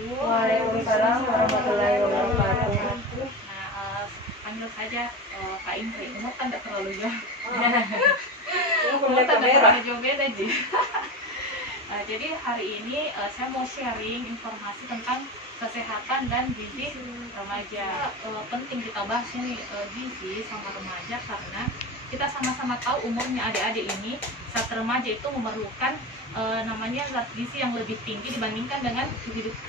wabarakatuh. Waalaikumsalam warahmatullahi wabarakatuh. Nah, panggil saja Kak Indri. Umur kan tidak terlalu jauh. Umur kan tidak terlalu jauh beda Ji. Jadi hari ini saya mau sharing informasi tentang kesehatan dan gizi remaja. Penting kita bahas ini gizi sama remaja karena kita sama-sama tahu umurnya adik-adik ini saat remaja itu memerlukan namanya zat gizi yang lebih tinggi dibandingkan dengan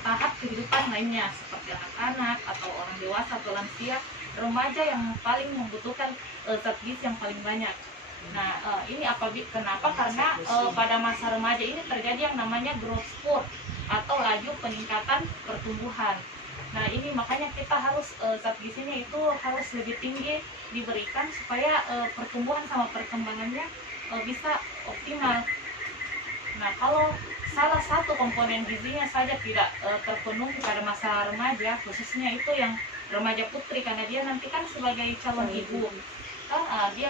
tahap kehidupan lainnya seperti anak-anak atau orang dewasa atau lansia. Remaja yang paling membutuhkan zat gizi yang paling banyak. Nah, ini kenapa? Karena pada masa remaja ini terjadi yang namanya growth spurt atau laju peningkatan pertumbuhan. Nah, ini makanya kita harus zat gizinya itu harus lebih tinggi diberikan supaya pertumbuhan sama perkembangannya bisa optimal. Nah, kalau salah satu komponen gizinya saja tidak terpenuhi pada masa remaja, khususnya itu yang remaja putri, karena dia nanti kan sebagai calon ibu, dia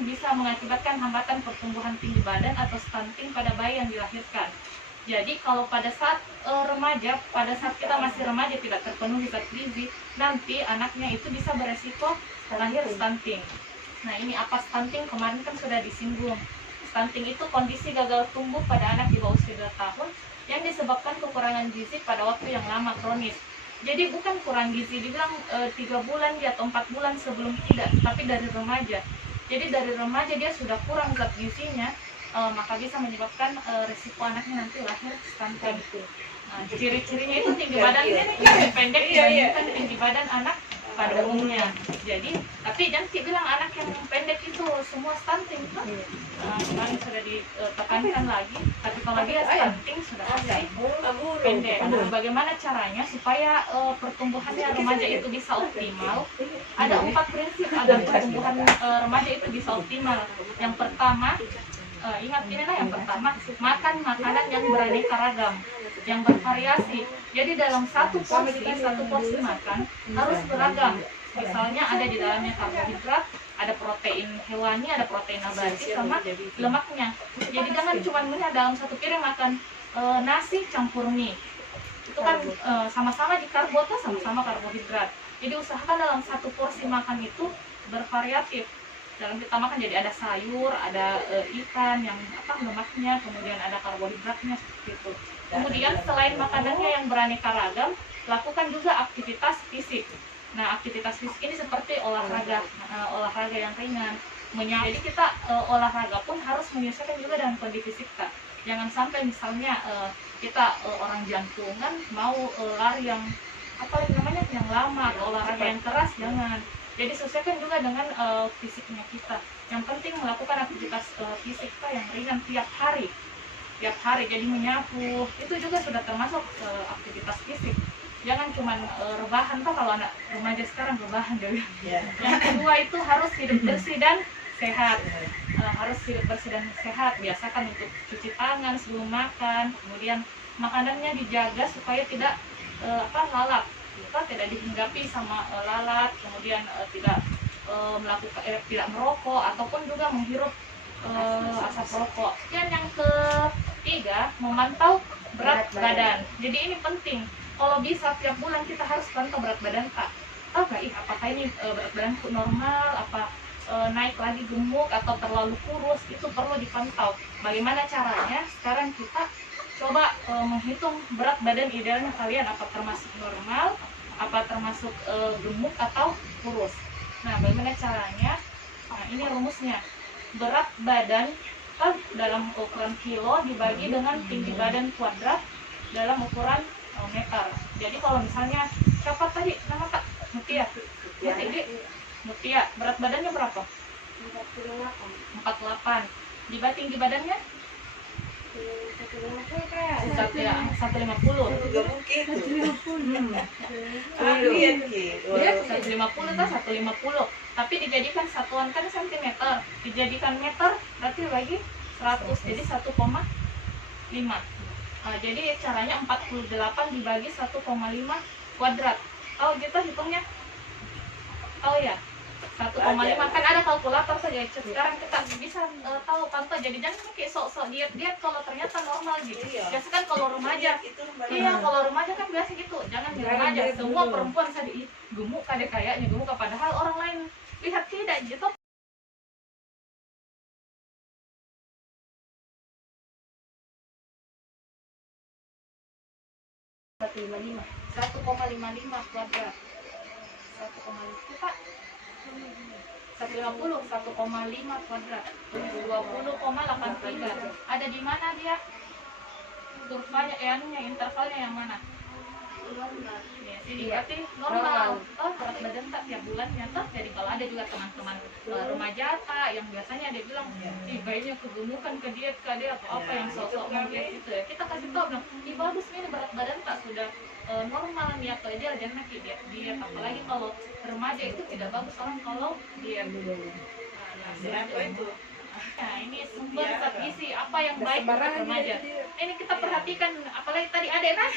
bisa mengakibatkan hambatan pertumbuhan tinggi badan atau stunting pada bayi yang dilahirkan. Jadi kalau pada saat remaja, pada saat kita masih remaja tidak terpenuhi zat gizi, nanti anaknya itu bisa beresiko lahir stunting. Nah, ini apa stunting? Kemarin kan sudah disinggung. Stunting itu kondisi gagal tumbuh pada anak di bawah usia 2 tahun yang disebabkan kekurangan gizi pada waktu yang lama kronis. Jadi bukan kurang gizi, dibilang 3 bulan atau 4 bulan sebelum, tidak, tapi dari remaja. Jadi dari remaja dia sudah kurang zat gizinya, maka bisa menyebabkan risiko anaknya nanti lahir stunting. Nah, ciri-cirinya itu tinggi badannya lebih pendek dibandingkan tinggi badan anak pada umumnya. Jadi, tapi jangan bilang anak yang pendek itu semua stunting, kan? Kemarin sudah ditekankan lagi, tapi kalau dia stunting sudah pasti pendek. Nah, bagaimana caranya supaya pertumbuhannya remaja itu bisa optimal? Ada 4 prinsip agar pertumbuhan remaja itu bisa optimal. Yang pertama, ingat ini lah, yang pertama, makan makanan yang beraneka ragam, yang bervariasi. Jadi dalam satu porsi makan harus beragam. Misalnya ada di dalamnya karbohidrat, ada protein hewani, ada protein nabati, sama lemaknya. Jadi jangan cuma melihat dalam satu piring makan nasi campur mie. Itu kan sama-sama di karbohidrat, sama-sama karbohidrat. Jadi usahakan dalam satu porsi makan itu bervariatif. Dalam kita makan jadi ada sayur, ada ikan yang lemaknya, kemudian ada karbohidratnya seperti itu. Kemudian selain makanannya yang beraneka ragam, lakukan juga aktivitas fisik. Nah, aktivitas fisik ini seperti olahraga yang ringan. Jadi kita olahraga pun harus menyesuaikan juga dengan kondisi fisik kita. Jangan sampai misalnya kita orang jantungan mau lari yang yang lama atau olahraga yang keras, jangan. Jadi sesuaikan juga dengan fisiknya kita. Yang penting melakukan aktivitas fisik kita yang ringan tiap hari. Jadi menyapu itu juga sudah termasuk aktivitas fisik. Jangan cuma rebahan, kalau anak remaja sekarang rebahan juga. Yang kedua itu harus hidup bersih dan sehat. Biasakan untuk cuci tangan sebelum makan, kemudian makanannya dijaga supaya tidak lalap, tidak dihinggapi sama lalat, kemudian tidak merokok ataupun juga menghirup asap rokok. Dan yang ketiga, memantau berat badan. Jadi ini penting. Kalau bisa tiap bulan kita harus pantau berat badan apakah ini berat badanku normal, naik lagi gemuk atau terlalu kurus, itu perlu dipantau. Bagaimana caranya? Sekarang kita coba menghitung berat badan idealnya kalian, apa termasuk normal, apa termasuk gemuk atau kurus. Nah, bagaimana caranya? Nah, ini rumusnya. Berat badan dalam ukuran kilo dibagi dengan tinggi badan kuadrat dalam ukuran meter. Jadi kalau misalnya siapa tadi nama Kak? Mutia. Mutia, berat badannya berapa? 48. Dibagi tinggi badannya? 150. 150 tapi dijadikan satuan kan sentimeter, dijadikan meter berarti lagi 100, jadi 1,5. Jadi caranya 48 dibagi 1,5 kuadrat. Tahu kita hitungnya? Tahu ya? 1,5 kan ada kalkulator saja. Sekarang kita bisa tahu apa-apa, jadi jangan kayak sok-sok diet kalau ternyata normal gitu. Iya. Biasa kan kalau remaja, iya kalau remaja kan biasa gitu, jangan di remaja semua perempuan saya "Ih, gemuk kayaknya gemuk, padahal orang lain lihat tidak gitu. Satu lima lima. 1,55 kuadrat. 1,5 Pak. 150, 1,5 kuadrat. 20,83. Ada di mana dia? Kurvanya, anunya, intervalnya yang mana? Ya, sini berarti normal. Oh, berat badan tak tiap bulannya toh. Jadi kalau ada juga teman-teman remaja tak yang biasanya dia bilang, ih bayinya kegemukan ke diet atau apa yang sok-sok mau diet itu ya. Kita kasih tahu dong, ih bagus nih berat badan tak sudah normal nih atau ideal, jangan lagi diet. Apalagi kalau remaja itu tidak bagus orang kalau diet. Apa itu? Nah, ini sumber zat gizi apa yang baik untuk remaja. Ini kita perhatikan, apalagi tadi ada kan,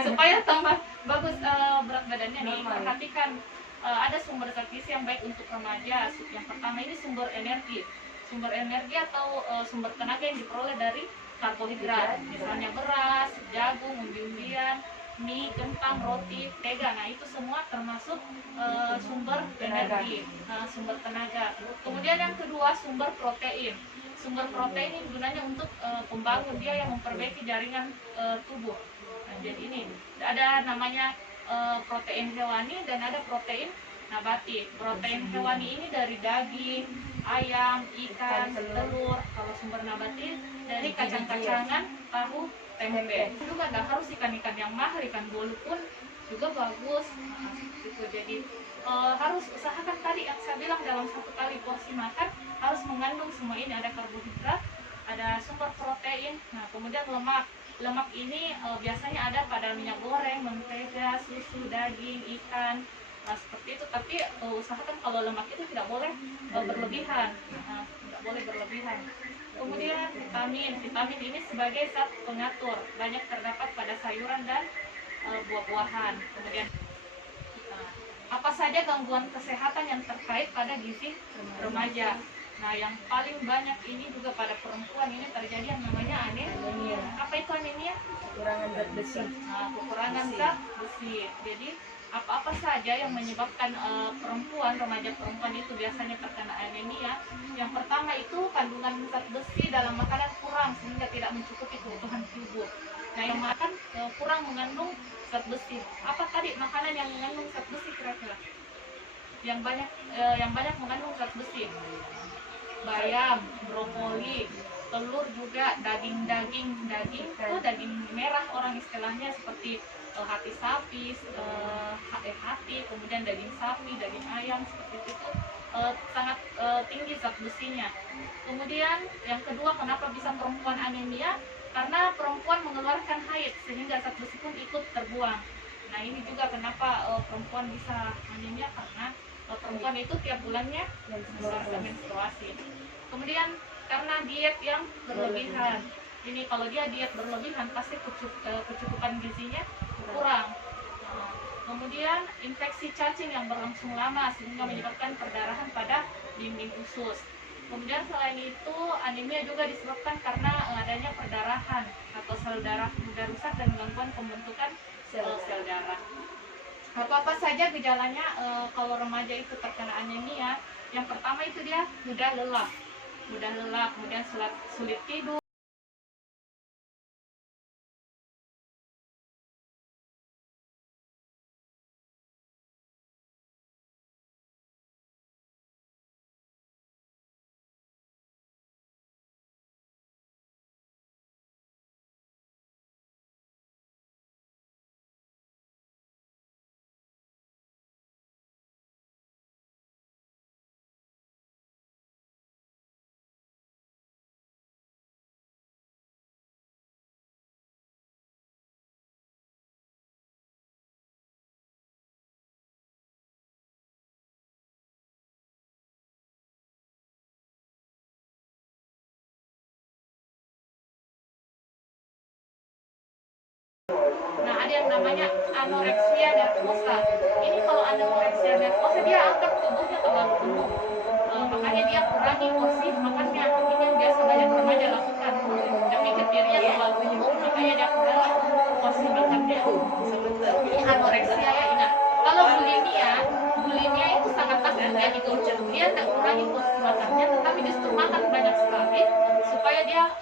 supaya tambah bagus berat badannya nih. Perhatikan ada sumber zat gizi yang baik untuk remaja. Yang pertama ini sumber energi. Sumber energi atau sumber tenaga yang diperoleh dari karbohidrat, misalnya beras, jagung, umbi-umbian, mie, kentang, roti, mentega. Nah itu semua termasuk sumber energi, sumber tenaga. Kemudian yang kedua sumber protein. Sumber protein ini gunanya untuk pembangun, dia yang memperbaiki jaringan tubuh. Nah, jadi ini ada namanya protein hewani dan ada protein nabati. Protein hewani ini dari daging, ayam, ikan, telur. Kalau sumber nabati dari kacang-kacangan, tahu, tempe. Juga nggak harus ikan-ikan yang mahal, ikan bolu pun juga bagus. Nah, gitu. Jadi harus usahakan tadi yang saya bilang dalam satu kali porsi makan harus mengandung semua ini, ada karbohidrat, ada sumber protein. Nah kemudian lemak. Lemak ini biasanya ada pada minyak goreng, mentega, susu, daging, ikan. Nah, seperti itu. Tapi usahakan kalau lemak itu tidak boleh berlebihan. Nah, tidak boleh berlebihan. Kemudian vitamin ini sebagai zat pengatur, banyak terdapat pada sayuran dan buah-buahan. Kemudian apa saja gangguan kesehatan yang terkait pada gizi remaja. Nah yang paling banyak ini juga pada perempuan ini terjadi yang namanya anemia. Apa itu anemia? Kekurangan zat besi. Nah, kekurangan zat besi. Jadi apa-apa saja yang menyebabkan perempuan, remaja perempuan itu biasanya terkena anemia. Yang pertama itu kandungan zat besi dalam makanan kurang sehingga tidak mencukupi kebutuhan tubuh. Nah yang makan kurang mengandung zat besi. Apa tadi makanan yang mengandung zat besi kira-kira? Yang banyak mengandung zat besi. Bayam, brokoli, telur juga, daging itu daging merah orang istilahnya seperti hati sapi, hati, kemudian daging sapi, daging ayam seperti itu sangat tinggi zat besinya. Kemudian yang kedua, kenapa bisa perempuan anemia? Karena perempuan mengeluarkan haid sehingga zat besi pun ikut terbuang. Nah ini juga kenapa perempuan bisa anemia, karena perempuan itu tiap bulannya menstruasi. Kemudian karena diet yang berlebihan. Ini kalau dia diet berlebihan pasti kecukupan gizinya kurang. Kemudian infeksi cacing yang berlangsung lama sehingga menyebabkan perdarahan pada dinding usus. Kemudian selain itu anemia juga disebabkan karena adanya perdarahan atau sel darah mudah rusak dan gangguan pembentukan sel darah. Apa saja gejalanya kalau remaja itu terkena anemia? Yang pertama itu dia mudah lelah, kemudian sulit tidur. Nah, ada yang namanya anoreksia nervosa. Ini kalau anoreksia nervosa dia anggap tubuhnya terlalu gemuk, makanya dia kurangi porsi makannya. Ini yang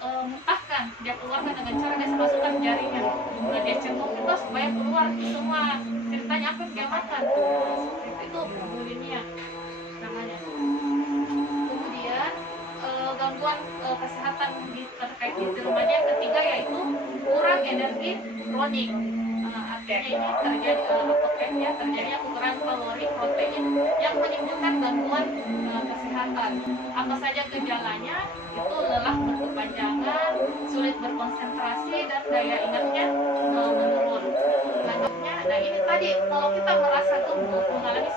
muntahkan, dia keluarkan dengan cara dia masukkan jaringan, dia cengkok itu supaya keluar semua ceritanya apa yang dia makan. Itu bulimia namanya. Kemudian gangguan kesehatan terkait gizi remaja yang ketiga yaitu kurang energi kronik. Artinya ini terjadinya kekurangan kalori, protein yang menimbulkan gangguan kesehatan. Apa saja gejalanya? Itu lelah berkepanjangan, sulit berkonsentrasi, dan daya ingatnya menurun. Lanjutnya, nah ini tadi kalau kita merasa gemuk, mengalami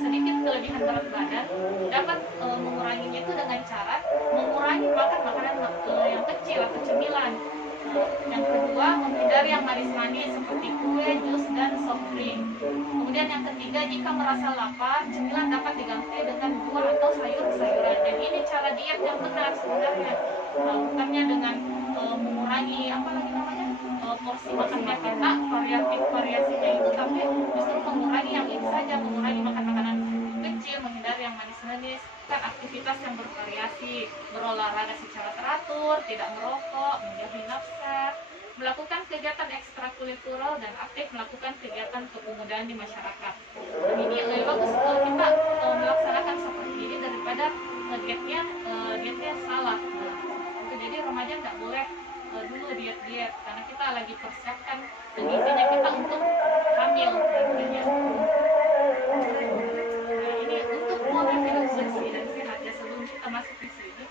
sedikit kelebihan berat badan, dapat menguranginya itu dengan cara mengurangi makan makanan yang kecil atau cemilan. Yang kedua, menghindari yang manis-manis seperti kue, jus, dan soft drink. Kemudian yang ketiga, jika merasa lapar, cemilan dapat diganti dengan buah atau sayur-sayuran. Dan ini cara diet yang benar sebenarnya. Bukannya dengan mengurangi apa lagi namanya porsi makannya kita, variasinya itu, tapi justru mengurangi yang ini saja, mengurangi makan makanan kecil, menghindari yang manis-manis, kan aktivitas yang bervariasi, berolahraga secara teratur, tidak merokok, menjauhi nafsa, melakukan kegiatan ekstrakurikuler dan aktif melakukan kegiatan kepemudaan di masyarakat. Dan ini lebih bagus kalau kita melaksanakan seperti ini daripada dietnya salah. Jadi remaja nggak boleh dulu diet karena kita lagi persiapkan gizinya kita untuk hamil nantinya. Nah ini untuk pola hidup bersih dan sehat ya. Sebelum kita masuk di sini,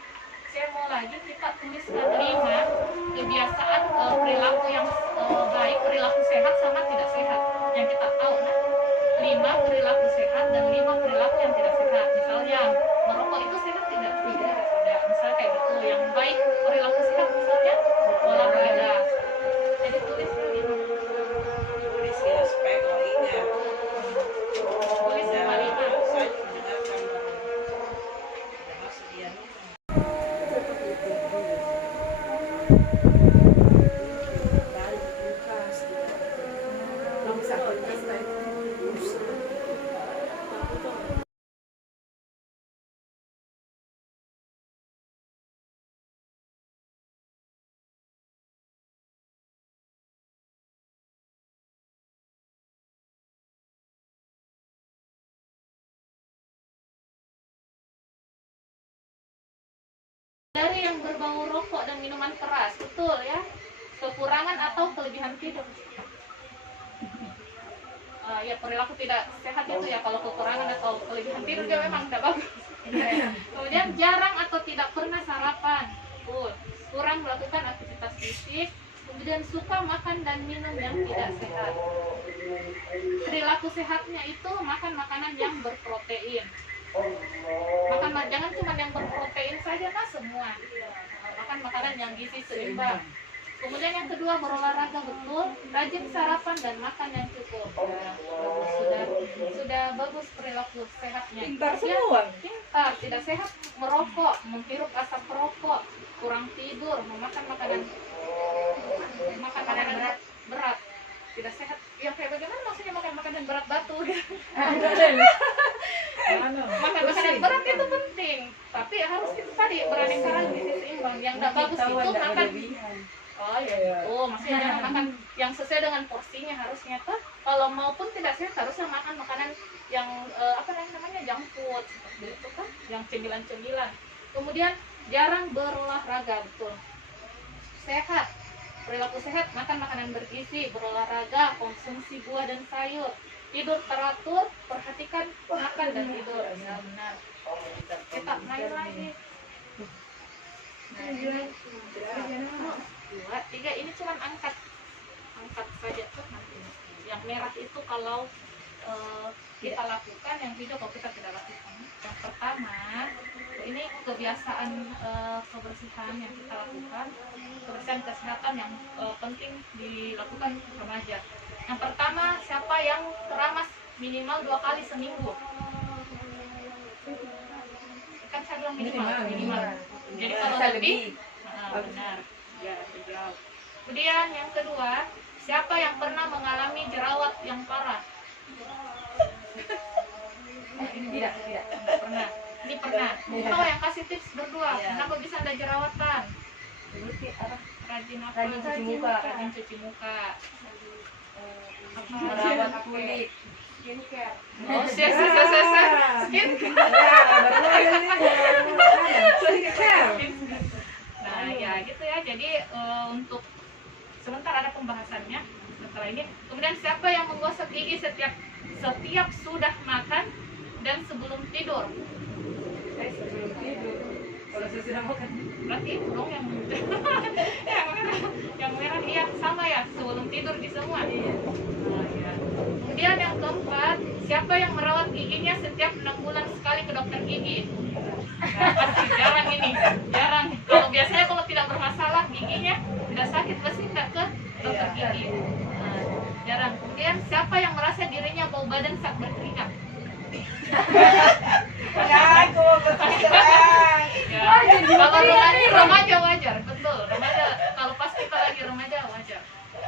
saya mau lagi kita tuliskan 5 kebiasaan perilaku yang baik, perilaku sehat sama tidak sehat yang kita tahu. Nah, 5 perilaku sehat dan 5 perilaku yang tidak sehat. Misalnya merokok itu sehat tidak? Tidak. Misalnya kayak gitu. Yang baik perilaku sehat misalnya olahraga. Jadi tulis ya supaya kalau ingat. tulis Dan 5. saya mendengarkan maksud dia Dari yang berbau rokok dan minuman keras, betul ya. Kekurangan atau kelebihan tidur. Ya perilaku tidak sehat itu ya kalau kekurangan atau kelebihan tidur dia memang tidak bagus. Kemudian jarang atau tidak pernah sarapan, kurang melakukan aktivitas fisik, kemudian suka makan dan minum yang tidak sehat. Perilaku sehatnya itu makan makanan yang berprotein. Jangan cuma yang berprotein saja, nah semua. Makan makanan yang gizi seimbang. Kemudian yang kedua berolahraga betul, rajin sarapan dan makan yang cukup. Sudah bagus perilaku sehatnya. Pintar semua. Pintar, tidak sehat merokok, menghirup asap rokok, kurang tidur, memakan makanan berat, tidak sehat. Yang kayak bagaimana maksudnya makan makanan berat batu? Makan makanan berat itu penting, tapi harus kita tadi beraneka ragam gizi seimbang. Yang tidak bagus itu makan. Oh ya, maksudnya jangan makan yang sesuai dengan porsinya harusnya tuh. Kalau maupun tidak sehat harusnya makan makanan yang apa namanya junk food seperti itu kan, yang cemilan-cemilan. Kemudian jarang berolahraga, betul. Sehat, perilaku sehat, makan makanan bergizi, berolahraga, konsumsi buah dan sayur, tidur teratur, perhatikan makan dan tidur. Ya benar. Kita main lagi. Nah, ini 2, 3 ini cuma angkat saja tuh nanti. Yang merah itu kalau kita lakukan, yang hijau kalau kita tidak lakukan. Yang pertama ini kebiasaan kebersihan yang kita lakukan, kebersihan kesehatan yang penting dilakukan remaja. Yang pertama, siapa yang keramas minimal 2 kali seminggu? Kan saya bilang minimal. Jadi kalau lebih benar ya terjauh. Kemudian yang kedua, siapa yang pernah mengalami jerawat yang parah? Ini tidak pernah. Ini pernah. Kalau yang kasih tips berdua, kenapa bisa ada jerawatan? Seperti apa? Rajin apa? Rajin cuci muka. Rajin cuci muka. Apa? Merawat kulit. Skincare. Oh, skincare. Nah, ya gitu ya. Jadi untuk sebentar ada pembahasannya setelah ini. Kemudian siapa yang menggosok gigi setiap sudah makan dan sebelum tidur? Sebelum tidur. Kalau saya sudah makan. Berarti itu dong yang yang merah iya sama ya sebelum tidur di semua. Iya. Nah, ya. Kemudian yang keempat, siapa yang merawat giginya setiap 6 bulan sekali ke dokter gigi? Nah, pasti jarang ini, jarang. Kalau biasanya kalau tidak bermasalah giginya tidak sakit pasti tidak ke dokter gigi. Nah, jarang. Kemudian siapa yang merasa dirinya bau badan saat berkeringat? Aku berterang. Ya, kalau remaja wajar, betul. Remaja kalau pas kita lagi remaja wajar.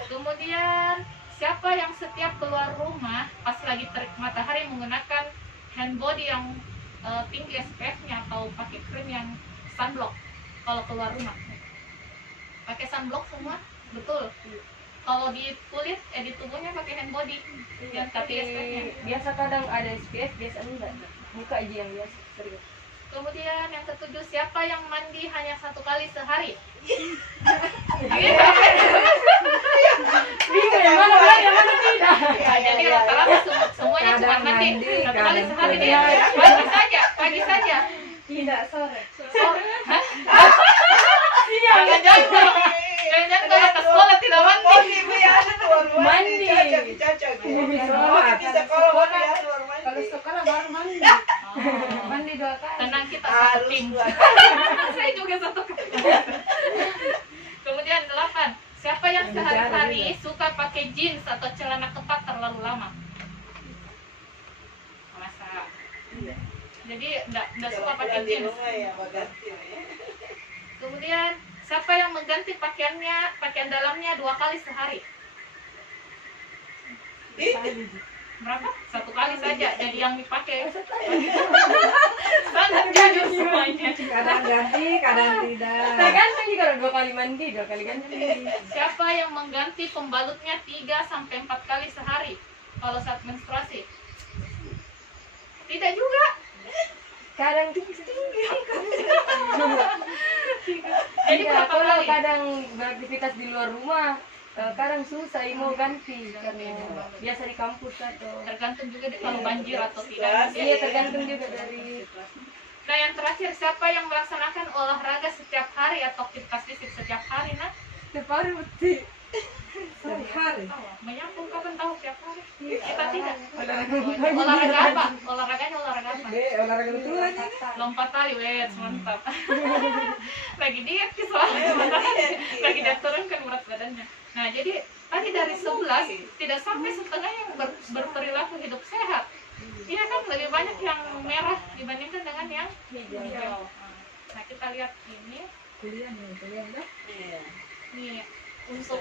Kemudian siapa yang setiap keluar rumah pas lagi terik matahari menggunakan hand body yang tinggi SPF-nya atau pakai krim yang sunblock kalau keluar rumah? Pakai sunblock semua? Betul. Kalau di kulit, di tubuhnya pakai hand body yang tinggi SPF-nya. Biasa kadang ada SPF, biasa enggak. Muka aja yang biasa. Serius. Kemudian yang ketujuh, siapa yang mandi hanya 1 kali sehari? Bingung yang mana benar, yang mana tidak. Nah, jadi rata-rata semuanya cuma mandi 1 kali sehari dia. Pagi saja. Tidak, sore. Hah? Jangan-jangan kalau ke sekolah tidak mandi. Mandi. Cocok. Di sekolah mandi ya, luar mandi. Kalau sekolah baru mandi. Oh. Mandi 2 kali. Tenang, kita satu Harus tim. buat. Saya juga satu tim. Kemudian 8. Siapa yang sehari-hari suka pakai jeans atau celana ketat terlalu lama? Masa. Jadi enggak suka pakai Jalan-jalan di jeans. rumah ya, ganti ya. Kemudian siapa yang mengganti pakaian dalamnya 2 kali sehari? Berapa? 1 kali saja. Jadi yang dipakai. Standar jadi semuanya. Kadang ganti, kadang tidak. Tergantung juga 2 kali mandi, 2 kali ganti. Siapa yang mengganti pembalutnya 3-4 kali sehari kalau saat menstruasi? Tidak juga. Kadang tinggi. Jadi Iya, berapa kalau kali? kadang beraktivitas di luar rumah, kadang susah mau ganti karena biasa di kampus atau Tergantung juga deh kalau banjir atau tidak. iya tergantung juga dari Nah, yang terakhir, siapa yang melaksanakan olahraga setiap hari atau aktivitas fisik setiap hari? Nah, setiap hari mesti Sehari. menyampung kapan tahu setiap hari? Kita tidak. Olahraga apa? Olahraganya olahraga apa? Olahraga betul aja. Lompat tali, wes mantap. Lagi diet sih soalnya, lagi dia turunkan berat badannya. Nah, jadi tadi dari 11 tidak sampai setengah yang berperilaku hidup sehat. Iya kan, lebih banyak yang merah dibandingkan dengan yang hijau. Nah, kita lihat ini. Kuliah dah. Nih, untuk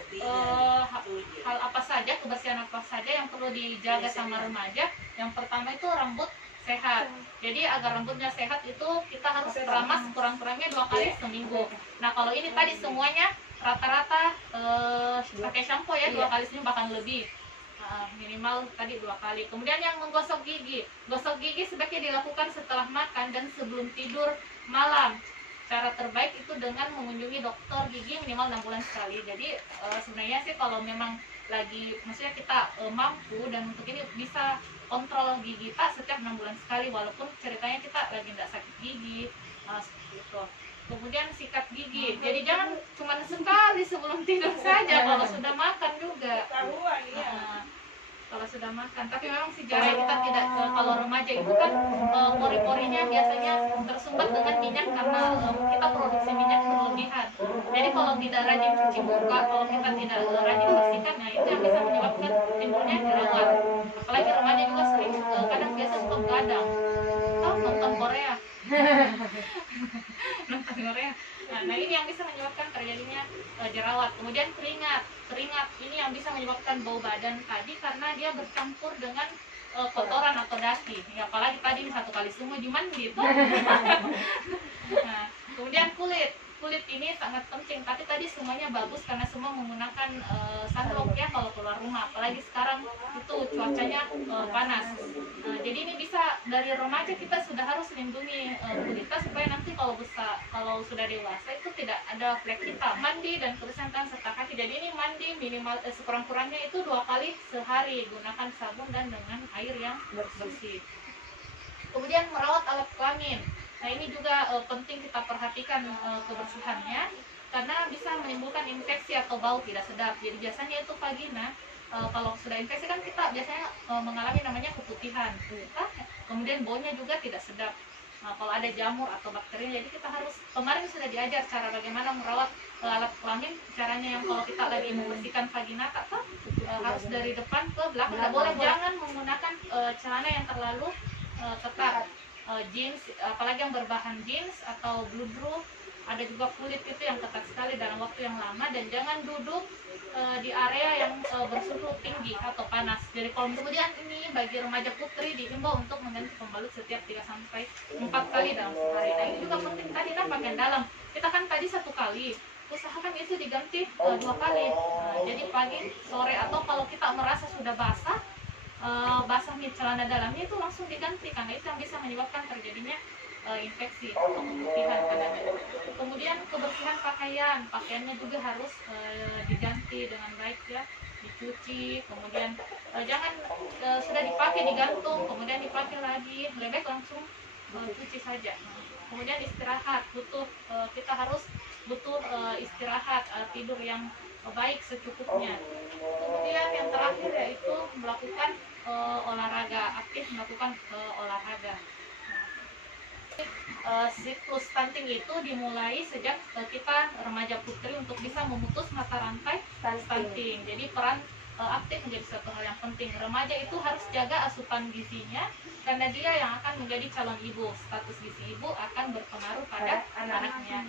hal apa saja, kebersihan apa saja yang perlu dijaga sama remaja. Yang pertama itu rambut sehat. Jadi agar rambutnya sehat itu kita harus keramas kurang-kurangnya 2 kali seminggu. Nah, kalau ini tadi semuanya rata-rata pakai shampoo ya 2 kali seminggu bahkan lebih. Minimal tadi 2 kali. Kemudian yang menggosok gigi. Gosok gigi sebaiknya dilakukan setelah makan dan sebelum tidur malam. Cara terbaik itu dengan mengunjungi dokter gigi minimal 6 bulan sekali. Jadi sebenarnya sih kalau memang lagi, maksudnya kita mampu dan untuk ini bisa kontrol gigi kita setiap 6 bulan sekali walaupun ceritanya kita lagi tidak sakit gigi seperti itu. Kemudian sikat gigi. Jadi jangan cuma sekali sebelum tidur saja, kalau sudah makan juga. Kalau sudah makan, tapi memang sejarah kita tidak kalau remaja itu kan pori-porinya biasanya tersumbat dengan minyak karena kita produksi minyak berlebihan. Jadi kalau tidak rajin cuci muka, kalau kita tidak rajin bersihkan, nah itu yang bisa menyebabkan timbulnya jerawat. Apalagi remaja juga sering kadang biasa suka begadang. Nonton Korea. Nonton Korea. Nah ini yang bisa menyebabkan terjadinya jerawat. Kemudian keringat ini yang bisa menyebabkan bau badan tadi karena dia bercampur dengan kotoran atau dasi. Ya, apalagi tadi 1 kali semua dimandi itu. Nah, kemudian kulit kulit ini sangat penting. Tapi tadi semuanya bagus karena semua menggunakan sunblock ya kalau keluar rumah. Apalagi sekarang itu cuacanya panas. Jadi ini bisa dari remaja kita sudah harus lindungi kulit kita supaya nanti kalau sudah dewasa itu tidak ada flek hitam. Mandi dan kebersihan tangan serta kaki. Jadi ini mandi minimal sekurang-kurangnya itu 2 kali sehari. Gunakan sabun dan dengan air yang bersih. Kemudian merawat alat kelamin. Nah ini juga penting kita perhatikan kebersihannya karena bisa menimbulkan infeksi atau bau tidak sedap. Jadi biasanya itu vagina kalau sudah infeksi kan kita biasanya mengalami namanya keputihan, kemudian baunya juga tidak sedap. Nah, kalau ada jamur atau bakteri, jadi kita harus kemarin sudah diajar cara bagaimana merawat alat kelamin. Caranya yang kalau kita lagi membersihkan vagina harus dari depan ke belakang. Tidak boleh, jangan menggunakan celana yang terlalu ketat. Jeans, apalagi yang berbahan jeans atau bludru, ada juga kulit itu yang ketat sekali dalam waktu yang lama, dan jangan duduk di area yang bersuhu tinggi atau panas. Jadi kemudian ini bagi remaja putri diimbau untuk mengganti pembalut setiap 3-4 kali dalam sehari. Nah ini juga penting tadi pakaian dalam. Kita kan tadi 1 kali, usahakan itu diganti 2 kali. Jadi pagi, sore, atau kalau kita merasa sudah basah nih celana dalamnya itu langsung diganti karena itu yang bisa menyebabkan terjadinya infeksi atau keputihan kadang-kadang. Kemudian kebersihan pakaiannya juga harus diganti dengan baik ya, dicuci. Kemudian jangan sudah dipakai digantung kemudian dipakai lagi, lebih baik langsung cuci saja. Kemudian istirahat, kita harus butuh istirahat, tidur yang baik secukupnya. Kemudian yang terakhir yaitu melakukan olahraga, aktif melakukan olahraga. Siklus stunting itu dimulai sejak kita remaja putri untuk bisa memutus mata rantai stunting. Jadi peran aktif menjadi satu hal yang penting. Remaja itu harus jaga asupan gizinya karena dia yang akan menjadi calon ibu. Status gizi ibu akan berpengaruh pada anaknya.